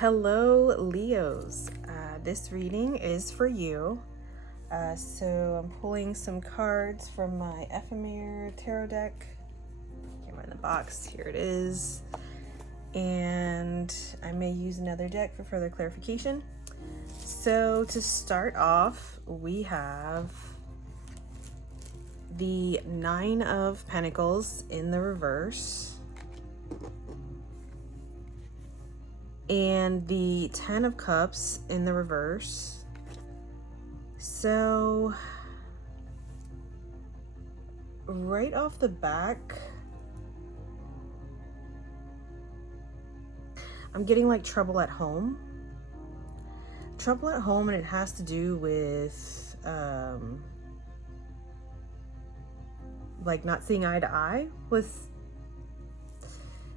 Hello, Leos. This reading is for you. So I'm pulling some cards from my Ephemer tarot deck. Came in the box. Here it is. And I may use another deck for further clarification. So to start off, we have the Nine of Pentacles in the reverse. And the Ten of Cups in the reverse. So, right off the back, I'm getting like trouble at home. Trouble at home, and it has to do with like not seeing eye to eye with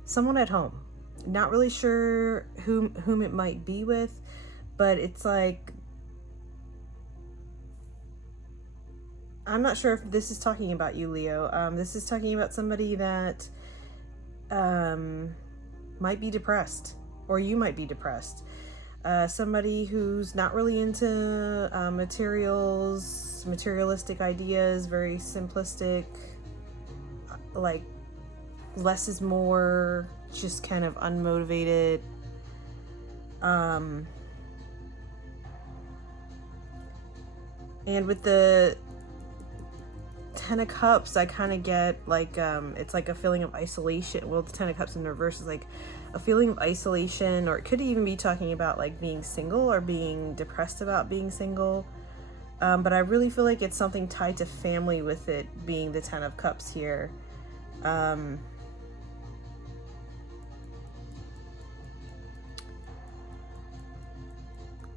someone at home. Not really sure whom it might be with, but it's like, I'm not sure if this is talking about you, Leo. This is talking about somebody that might be depressed, or you might be depressed. Somebody who's not really into materialistic ideas, very simplistic, like less is more, just kind of unmotivated. And with the Ten of Cups, I kind of get like, it's like a feeling of isolation. Well, the Ten of Cups in reverse is like a feeling of isolation, or it could even be talking about like being single or being depressed about being single. But I really feel like it's something tied to family, with it being the Ten of Cups here.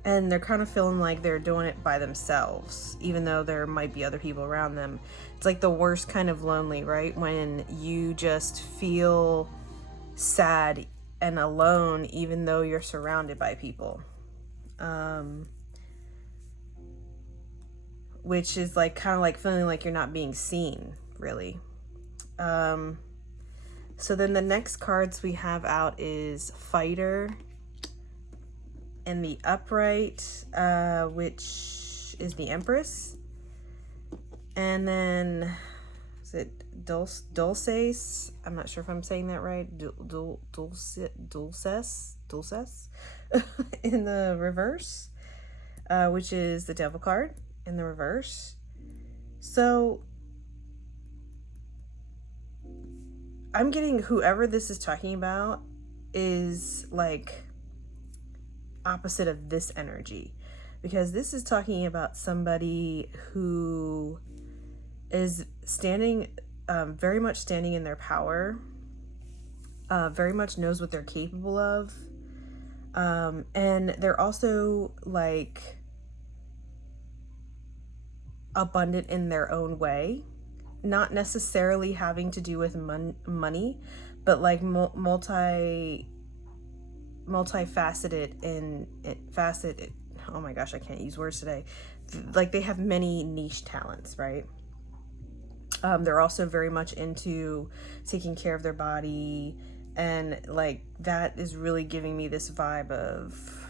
And they're kind of feeling like they're doing it by themselves, even though there might be other people around them. It's like the worst kind of lonely, right? When you just feel sad and alone, even though you're surrounded by people. Which is like kind of like feeling like you're not being seen, really. So then the next cards we have out is Fighter and the Upright, which is the Empress. And then, is it Dulces? I'm not sure if I'm saying that right. Dulces in the reverse, which is the Devil card in the reverse. So I'm getting whoever this is talking about is like opposite of this energy, because this is talking about somebody who is standing, very much standing in their power, very much knows what they're capable of, and they're also like abundant in their own way, not necessarily having to do with money, but like multifaceted and faceted. Oh my gosh, I can't use words today. Like they have many niche talents, right? They're also very much into taking care of their body, and like that is really giving me this vibe of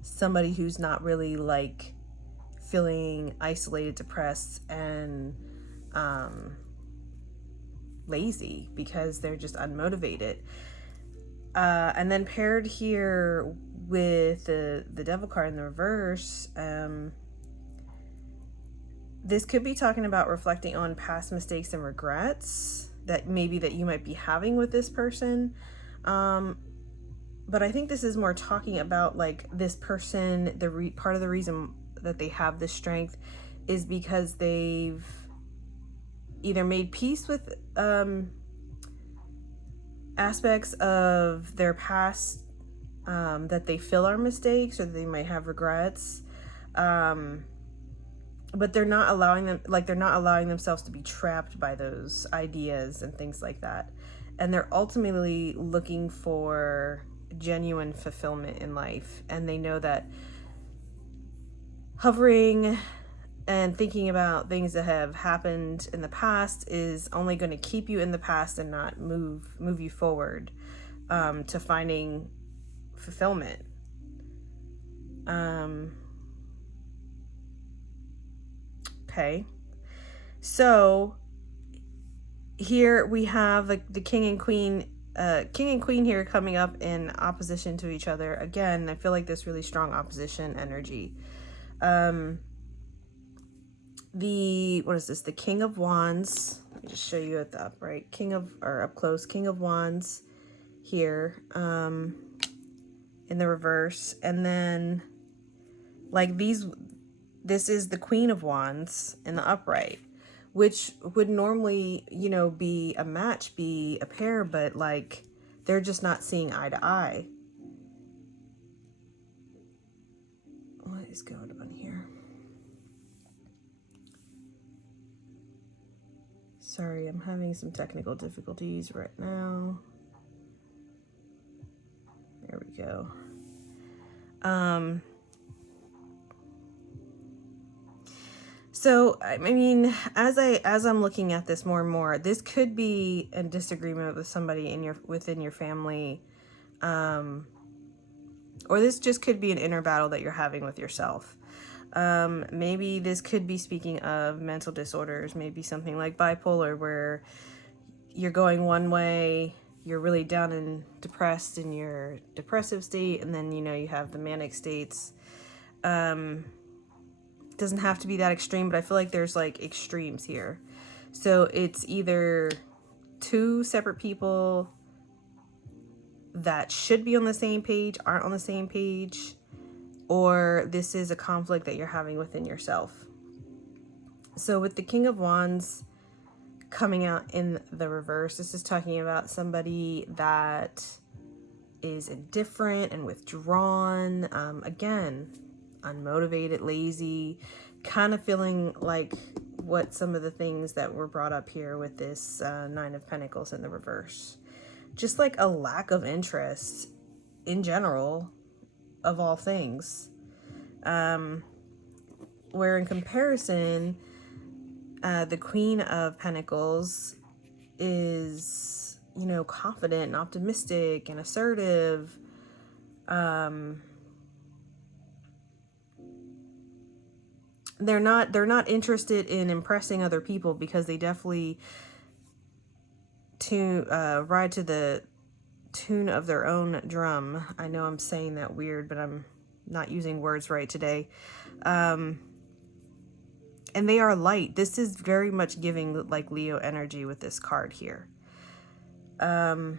somebody who's not really like feeling isolated, depressed, and lazy, because they're just unmotivated. And then paired here with the Devil card in the reverse, this could be talking about reflecting on past mistakes and regrets that you might be having with this person. But I think this is more talking about like this person, part of the reason that they have this strength is because they've either made peace with aspects of their past that they feel are mistakes, or they might have regrets, but they're not allowing themselves to be trapped by those ideas and things like that, and they're ultimately looking for genuine fulfillment in life. And they know that hovering and thinking about things that have happened in the past is only going to keep you in the past and not move you forward, to finding fulfillment. Okay. So here we have the king and queen here coming up in opposition to each other. Again, I feel like this really strong opposition energy. What is this? The King of Wands. Let me just show you at the upright. Up close, King of Wands here, in the reverse. And then like this is the Queen of Wands in the upright, which would normally, be a match, be a pair, but like they're just not seeing eye to eye. What is going on here? Sorry, I'm having some technical difficulties right now. There we go. So, I mean, as I'm looking at this more and more, this could be a disagreement with somebody within your family, or this just could be an inner battle that you're having with yourself. Maybe this could be speaking of mental disorders, maybe something like bipolar, where you're going one way, you're really down and depressed in your depressive state, and then, you have the manic states. Doesn't have to be that extreme, but I feel like there's like extremes here. So it's either two separate people that should be on the same page aren't on the same page, or this is a conflict that you're having within yourself. So with the King of Wands coming out in the reverse, this is talking about somebody that is indifferent and withdrawn, again, unmotivated, lazy, kind of feeling like what some of the things that were brought up here with this Nine of Pentacles in the reverse. Just like a lack of interest in general of all things. Where in comparison, the Queen of Pentacles is, confident and optimistic and assertive. They're not interested in impressing other people, because they definitely ride to the tune of their own drum. I know I'm saying that weird, but I'm not using words right today. And they are light. This is very much giving like Leo energy with this card here. So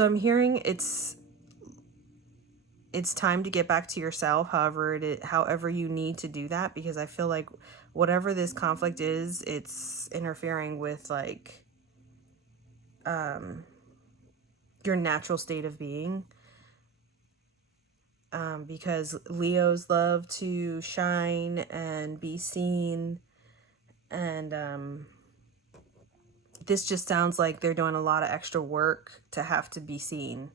I'm hearing it's time to get back to yourself, however you need to do that, because I feel like whatever this conflict is, it's interfering with like your natural state of being. Because Leos love to shine and be seen, and this just sounds like they're doing a lot of extra work to have to be seen.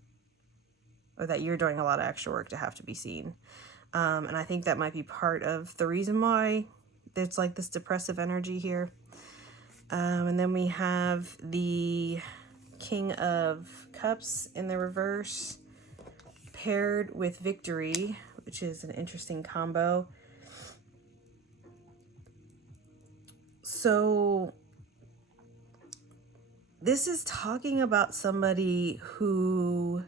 Or that you're doing a lot of extra work to have to be seen. And I think that might be part of the reason why there's like this depressive energy here. And then we have the King of Cups in the reverse, paired with Victory, which is an interesting combo. So this is talking about somebody who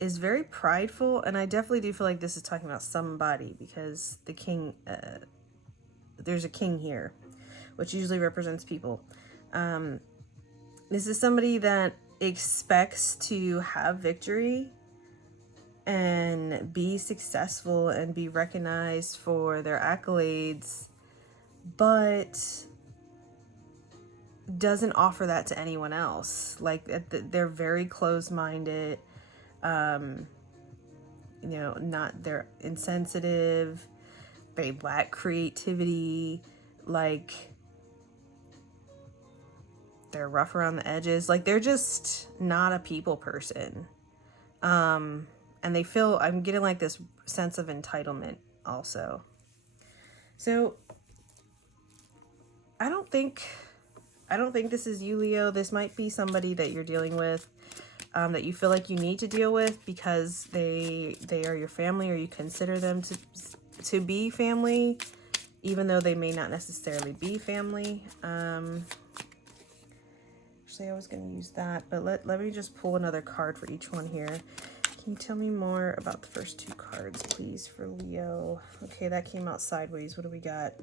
is very prideful, and I definitely do feel like this is talking about somebody, because the king, there's a king here, which usually represents people. This is somebody that expects to have victory and be successful and be recognized for their accolades, but doesn't offer that to anyone else. Like, they're very closed-minded. They're insensitive, they lack creativity, like they're rough around the edges, like they're just not a people person. And I'm getting like this sense of entitlement also. So I don't think this is you, Leo. This might be somebody that you're dealing with that you feel like you need to deal with because they are your family, or you consider them to be family, even though they may not necessarily be family. Actually, I was going to use that, but let me just pull another card for each one here. Can you tell me more about the first two cards, please, for Leo? Okay, that came out sideways. What do we got?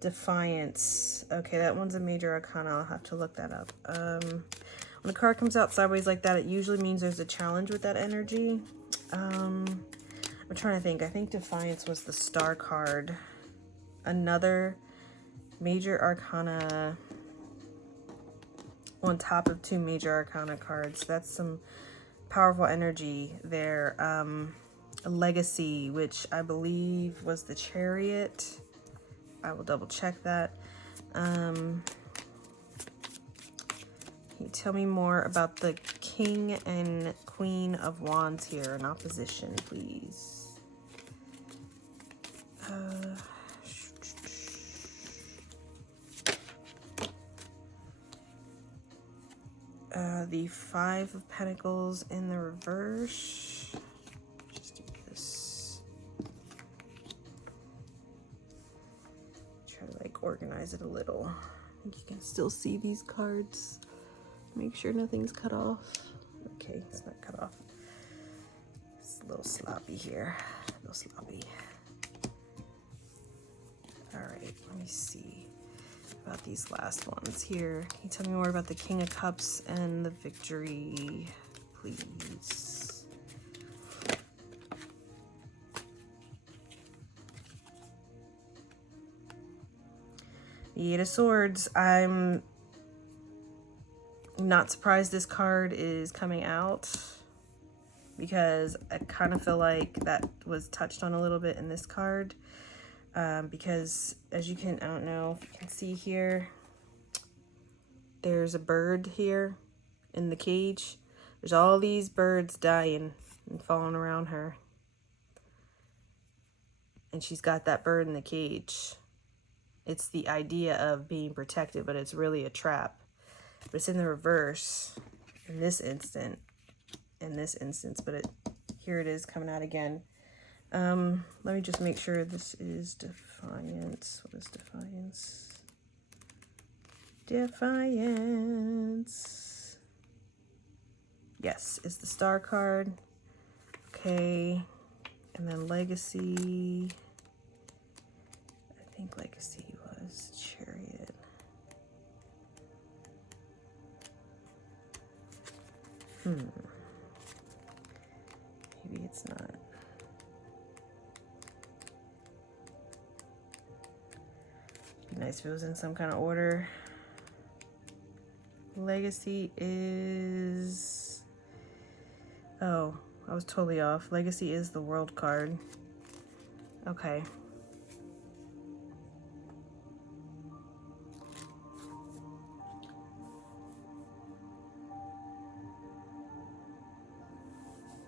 Defiance. Okay, that one's a major arcana. I'll have to look that up. When a card comes out sideways like that, it usually means there's a challenge with that energy. I'm trying to think. I think Defiance was the star card. Another major arcana on top of two major arcana cards. That's some powerful energy there. A Legacy, which I believe was the Chariot. I will double check that. Can you tell me more about the King and Queen of Wands here in opposition, please? The Five of Pentacles in the reverse. Just do this. Try to like organize it a little. I think you can still see these cards. Make sure nothing's cut off. Okay, it's not cut off. It's a little sloppy here. A little sloppy. All right, let me see about these last ones here. Can you tell me more about the King of Cups and the Victory, please? The Eight of Swords. I'm not surprised this card is coming out because I kind of feel like that was touched on a little bit in this card. Because as you can, I don't know if you can see here, there's a bird here in the cage. There's all these birds dying and falling around her. And she's got that bird in the cage. It's the idea of being protected, but it's really a trap. But it's in the reverse in this instance, but here it is coming out again. Let me just make sure this is Defiance. What is Defiance? Defiance. Yes, it's the star card. Okay. And then Legacy. I think Legacy was Chariot. Maybe it's not. Be nice if it was in some kind of order. Legacy is... Oh, I was totally off. Legacy is the World card. Okay.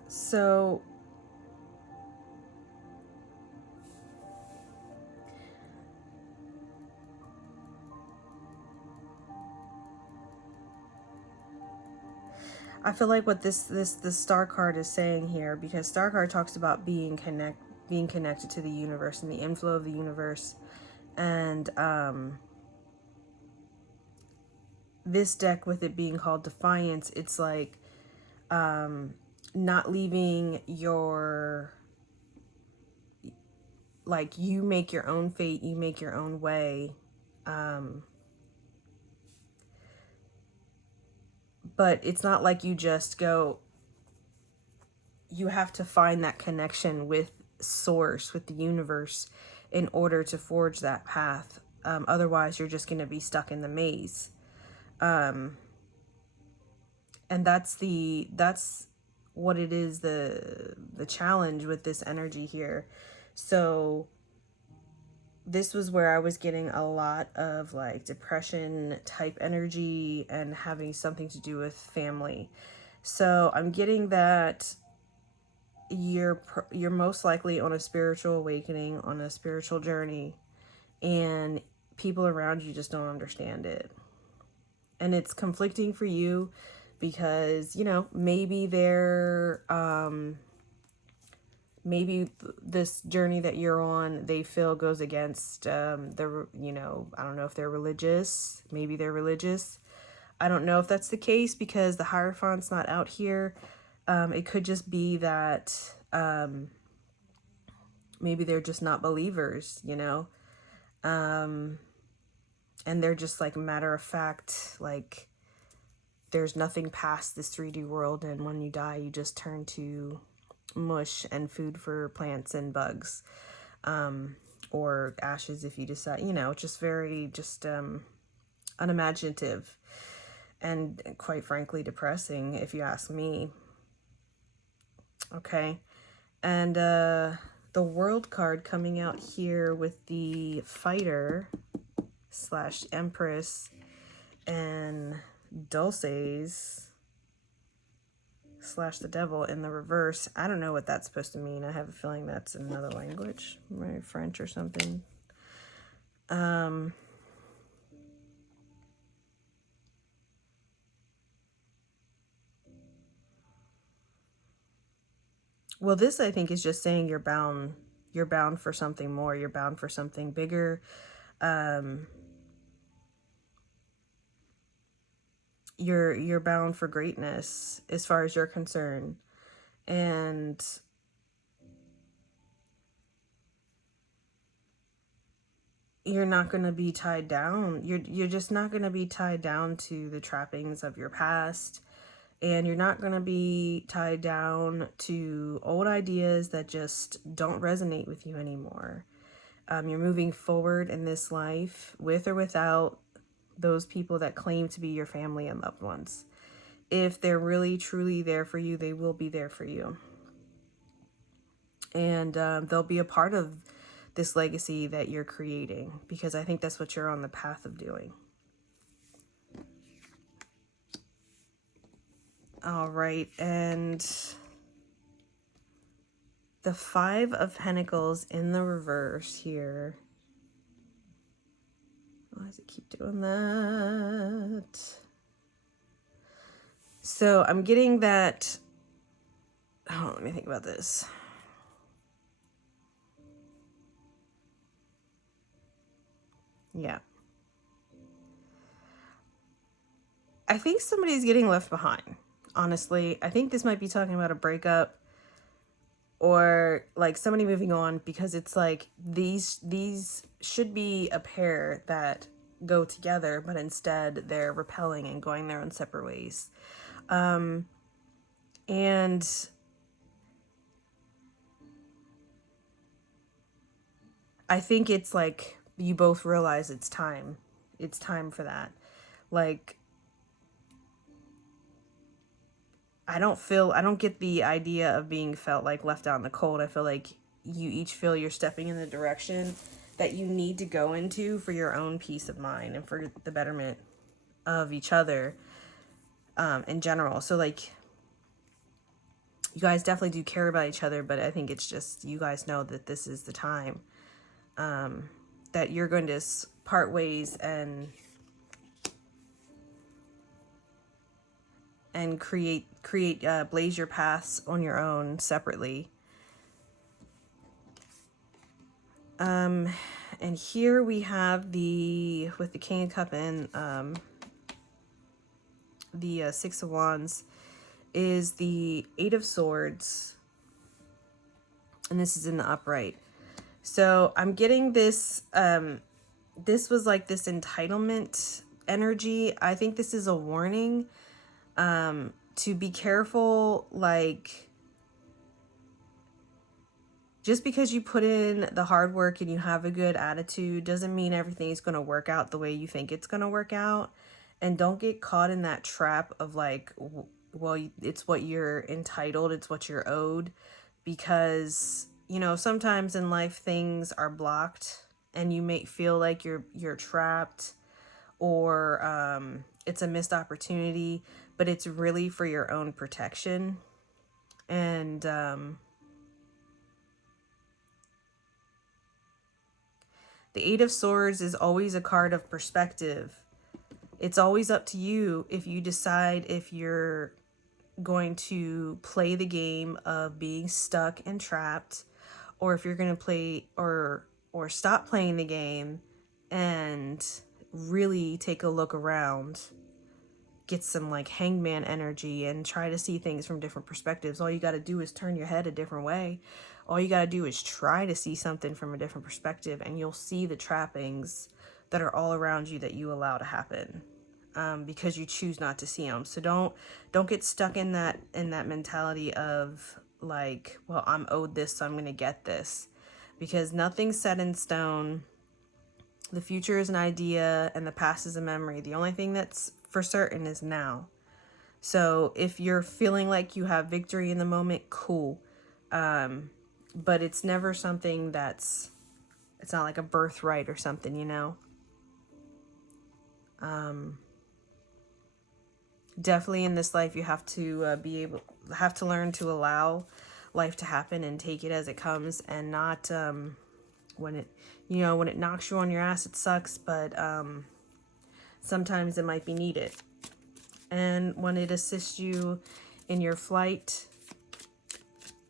So I feel like what this star card is saying here, because star card talks about being connected to the universe and the inflow of the universe, and this deck, with it being called Defiance, it's like not leaving your, like, you make your own fate, you make your own way. But it's not like you just go, you have to find that connection with source, with the universe, in order to forge that path. Otherwise, you're just going to be stuck in the maze. And that's what it is, the challenge with this energy here. So this was where I was getting a lot of like depression type energy and having something to do with family. So I'm getting that you're most likely on a spiritual awakening, on a spiritual journey, and people around you just don't understand it. And it's conflicting for you because, you know, maybe they're, maybe this journey that you're on, they feel goes against, you know, I don't know if they're religious. Maybe they're religious. I don't know if that's the case because the Hierophant's not out here. It could just be that, maybe they're just not believers, you know? And they're just like matter of fact, like there's nothing past this 3D world. And when you die, you just turn to mush and food for plants and bugs, or ashes if you decide, you know, just very, just, unimaginative and quite frankly depressing if you ask me. Okay. And, the world card coming out here with the Fighter / Empress and Dulces / the Devil in the reverse. I don't know what that's supposed to mean. I have a feeling that's another language, maybe French or something. Well, this I think is just saying you're bound for something more. You're bound for something bigger. You're bound for greatness as far as you're concerned. And you're not going to be tied down. You're just not going to be tied down to the trappings of your past. And you're not going to be tied down to old ideas that just don't resonate with you anymore. You're moving forward in this life with or without those people that claim to be your family and loved ones. If they're really, truly there for you, they will be there for you. And they'll be a part of this legacy that you're creating, because I think that's what you're on the path of doing. All right, and the 5 of Pentacles in the reverse here. Why does it keep doing that? So I'm getting that. Oh, let me think about this. Yeah. I think somebody's getting left behind. Honestly, I think this might be talking about a breakup or like somebody moving on, because it's like these should be a pair that go together, but instead they're repelling and going their own separate ways. And I think it's like you both realize it's time. It's time for that. Like, I don't get the idea of being felt like left out in the cold. I feel like you each feel you're stepping in the direction that you need to go into for your own peace of mind and for the betterment of each other, in general. So like, you guys definitely do care about each other, but I think it's just, you guys know that this is the time, that you're going to part ways and create blaze your paths on your own separately. And here we have with the King of Cup and the 6 of Wands is the 8 of Swords, and this is in the upright. So I'm getting this, this was like this entitlement energy. I think this is a warning, to be careful. Like, just because you put in the hard work and you have a good attitude doesn't mean everything is going to work out the way you think it's going to work out. And don't get caught in that trap of like, well, it's what you're entitled, it's what you're owed. Because, you know, sometimes in life things are blocked and you may feel like you're trapped, or it's a missed opportunity, but it's really for your own protection. And the 8 of Swords is always a card of perspective. It's always up to you if you decide if you're going to play the game of being stuck and trapped, or if you're going to play or stop playing the game and really take a look around, get some like hangman energy and try to see things from different perspectives. All you got to do is turn your head a different way. All you got to do is try to see something from a different perspective, and you'll see the trappings that are all around you that you allow to happen, because you choose not to see them. So don't get stuck in that mentality of like, well, I'm owed this, so I'm going to get this, because nothing's set in stone. The future is an idea and the past is a memory. The only thing that's for certain is now. So if you're feeling like you have victory in the moment, cool. But it's never something it's not like a birthright or something, you know? Definitely in this life, you have to have to learn to allow life to happen and take it as it comes, and not, when it knocks you on your ass, it sucks, but, sometimes it might be needed. And when it assists you in your flight,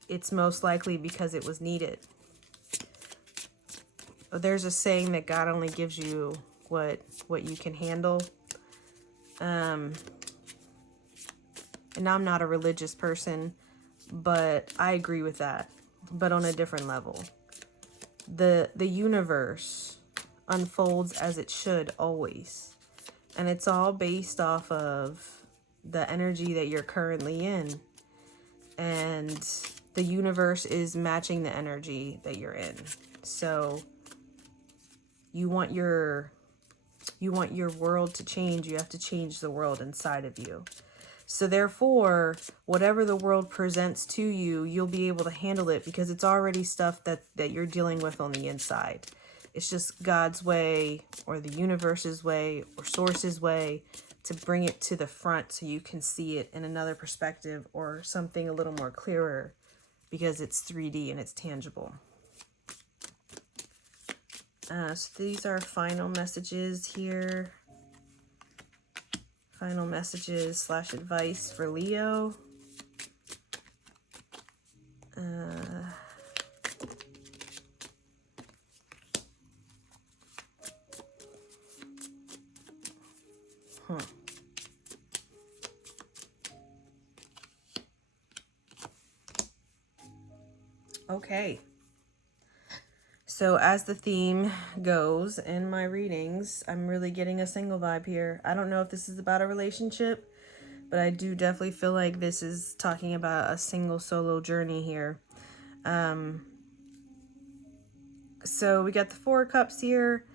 it's most likely because it was needed. There's a saying that God only gives you what you can handle. And I'm not a religious person, but I agree with that, but on a different level. The universe unfolds as it should always. And it's all based off of the energy that you're currently in. And the universe is matching the energy that you're in. So you want your world to change, you have to change the world inside of you. So therefore, whatever the world presents to you, you'll be able to handle it, because it's already stuff that you're dealing with on the inside. It's just God's way, or the universe's way, or source's way to bring it to the front so you can see it in another perspective, or something a little more clearer, because it's 3D and it's tangible. So these are final messages here. Final messages / advice for Leo. Okay. So as the theme goes in my readings, I'm really getting a single vibe here. I don't know if this is about a relationship, but I do definitely feel like this is talking about a single solo journey here. So we got the 4 of Cups here.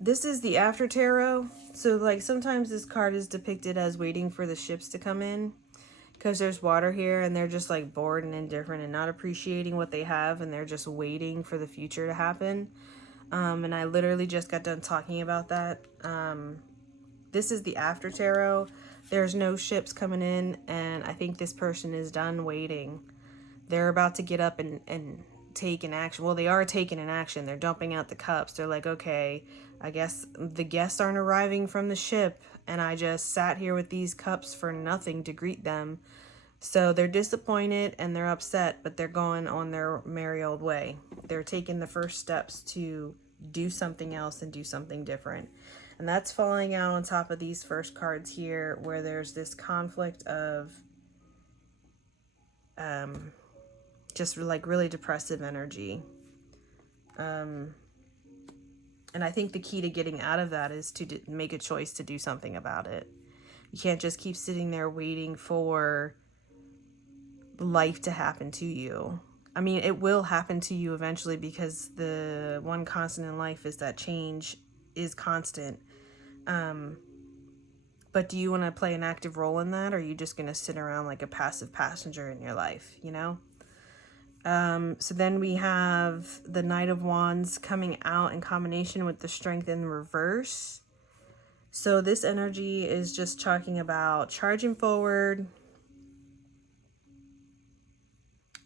This is the After Tarot. So like sometimes this card is depicted as waiting for the ships to come in, because there's water here and they're just like bored and indifferent and not appreciating what they have, and they're just waiting for the future to happen. And I literally just got done talking about that. This is the After Tarot. There's no ships coming in, and I think this person is done waiting. They're about to get up and take an action. Well, they are taking an action. They're dumping out the cups. They're like, okay, I guess the guests aren't arriving from the ship, and I just sat here with these cups for nothing to greet them. So they're disappointed and they're upset, but they're going on their merry old way. They're taking the first steps to do something else and do something different. And that's falling out on top of these first cards here, where there's this conflict of just like really depressive energy. And I think the key to getting out of that is to make a choice to do something about it. You can't just keep sitting there waiting for life to happen to you. I mean, it will happen to you eventually, because the one constant in life is that change is constant. But do you want to play an active role in that, or are you just going to sit around like a passive passenger in your life, you know? So then we have the Knight of Wands coming out in combination with the Strength in reverse. So this energy is just talking about charging forward,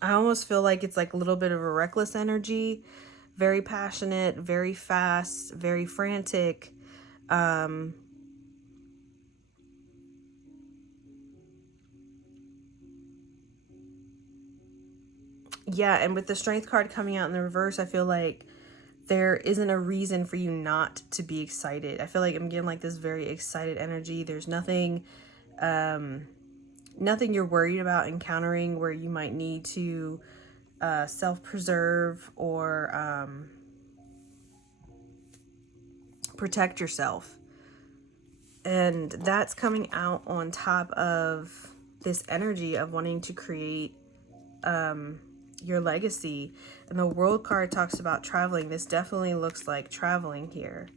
I almost feel like it's like a little bit of a reckless energy, very passionate, very fast, very frantic. Yeah, and with the Strength card coming out in the reverse, I feel like there isn't a reason for you not to be excited. I feel like I'm getting like this very excited energy. There's nothing nothing you're worried about encountering where you might need to self-preserve or protect yourself. And that's coming out on top of this energy of wanting to create your legacy. And the World card talks about traveling. This definitely looks like traveling here.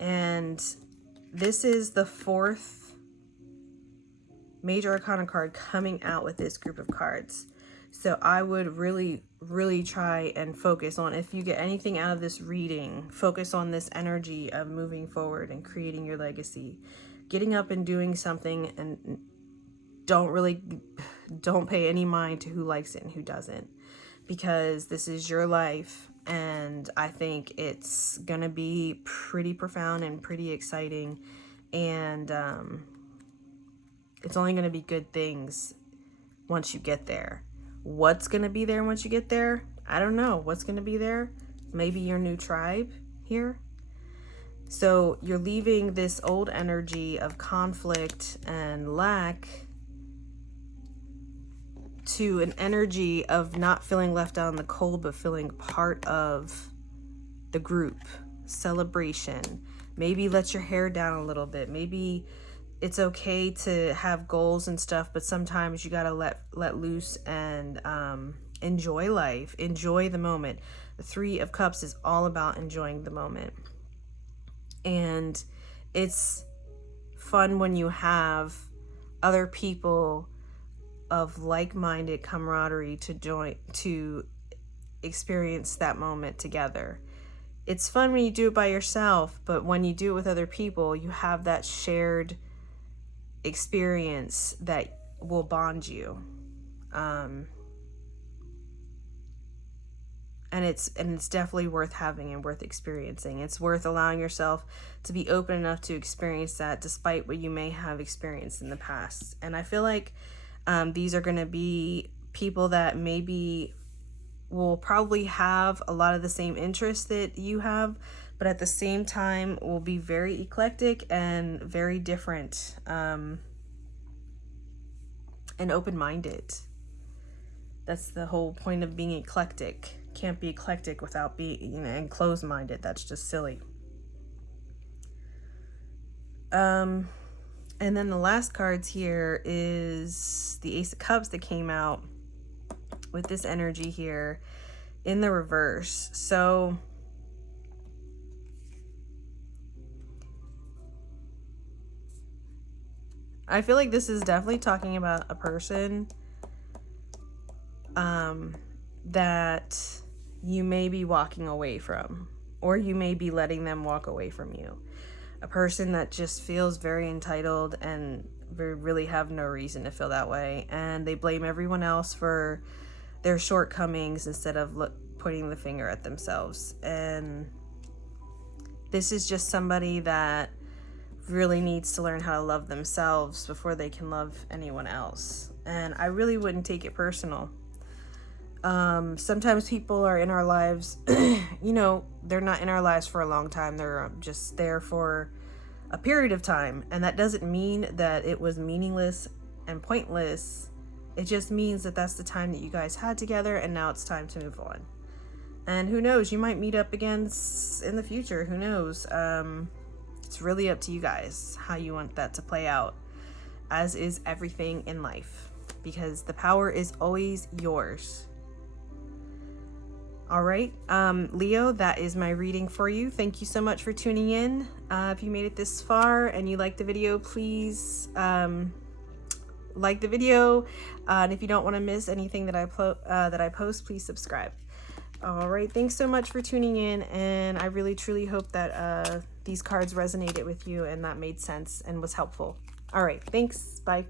And this is the fourth major arcana card coming out with this group of cards. So I would really, really try and focus on, if you get anything out of this reading, focus on this energy of moving forward and creating your legacy, getting up and doing something, and don't pay any mind to who likes it and who doesn't, because this is your life. And I think it's gonna be pretty profound and pretty exciting, and it's only gonna be good things once you get there. What's gonna be there once you get there? I don't know. What's gonna be there? Maybe your new tribe here. So you're leaving this old energy of conflict and lack to an energy of not feeling left out in the cold, but feeling part of the group. Celebration. Maybe let your hair down a little bit. Maybe it's okay to have goals and stuff, but sometimes you gotta let loose and enjoy life, enjoy the moment. The Three of Cups is all about enjoying the moment, and it's fun when you have other people of like-minded camaraderie to experience that moment together. It's fun when you do it by yourself, but when you do it with other people, you have that shared experience that will bond you. And it's definitely worth having and worth experiencing. It's worth allowing yourself to be open enough to experience that, despite what you may have experienced in the past. And I feel like these are going to be people that maybe will probably have a lot of the same interests that you have, but at the same time will be very eclectic and very different, and open-minded. That's the whole point of being eclectic. Can't be eclectic without being, and closed-minded. That's just silly. And then the last cards here is the Ace of Cups that came out with this energy here in the reverse. So I feel like this is definitely talking about a person that you may be walking away from, or you may be letting them walk away from you. A person that just feels very entitled and really have no reason to feel that way, and they blame everyone else for their shortcomings instead of pointing the finger at themselves. And this is just somebody that really needs to learn how to love themselves before they can love anyone else. And I really wouldn't take it personal. Sometimes people are in our lives, they're not in our lives for a long time. They're just there for a period of time. And that doesn't mean that it was meaningless and pointless. It just means that that's the time that you guys had together, and now it's time to move on. And who knows, you might meet up again in the future. Who knows? It's really up to you guys how you want that to play out, as is everything in life, because the power is always yours. All right, Leo, that is my reading for you. Thank you so much for tuning in. If you made it this far and you liked the video, please like the video. And if you don't want to miss anything that I post, please subscribe. All right, thanks so much for tuning in, and I really truly hope that these cards resonated with you and that made sense and was helpful. All right, thanks. Bye.